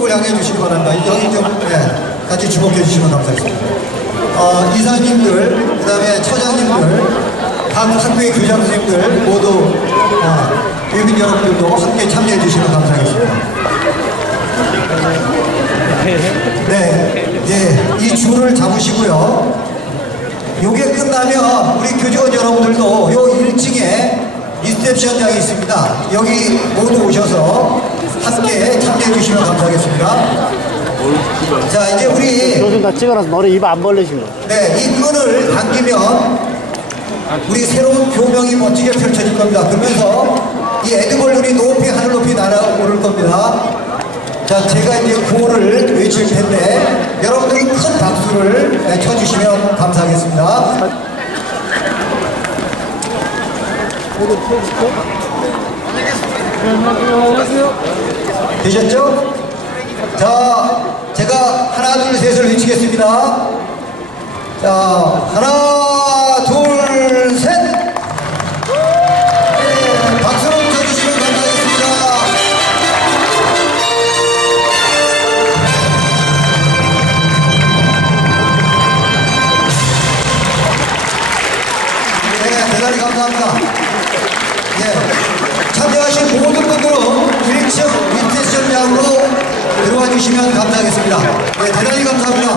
오른쪽을 향해 주시기 바랍니다. 좀 네, 같이 주목해 주시면 감사하겠습니다. 어, 이사님들, 그 다음에 처장님들, 각 학교의 교장 선생님들 모두 어, 교민 여러분들도 함께 참여해 주시면 감사하겠습니다. 네, 예, 이 줄을 잡으시고요. 요게 끝나면 우리 교직원 여러분들도 요 1층에 리셉션 장이 있습니다. 여기 모두 오셔서 함께 참여해 주시면 감사하겠습니다. 자, 이제 우리 요즘 다 찍어놔서 노래 입안 벌리시면. 네, 이 끈을 당기면 우리 새로운 교명이 멋지게 펼쳐질 겁니다. 그러면서 이 에드벌룬이 높이 하늘 높이 날아오를 겁니다. 자, 제가 이제 구호를 외칠 텐데 여러분들이 큰 박수를 네, 쳐주시면 감사하겠습니다. 되셨죠? 자, 제가 하나, 둘, 셋을 외치겠습니다. 자, 하나, 둘, 셋! 네, 박수로 쳐주시면 감사하겠습니다. 네, 대단히 감사합니다. 예. 참여하신 모든 분들은 1층 인테션 양으로 들어와 주시면 감사하겠습니다. 네, 대단히 감사합니다.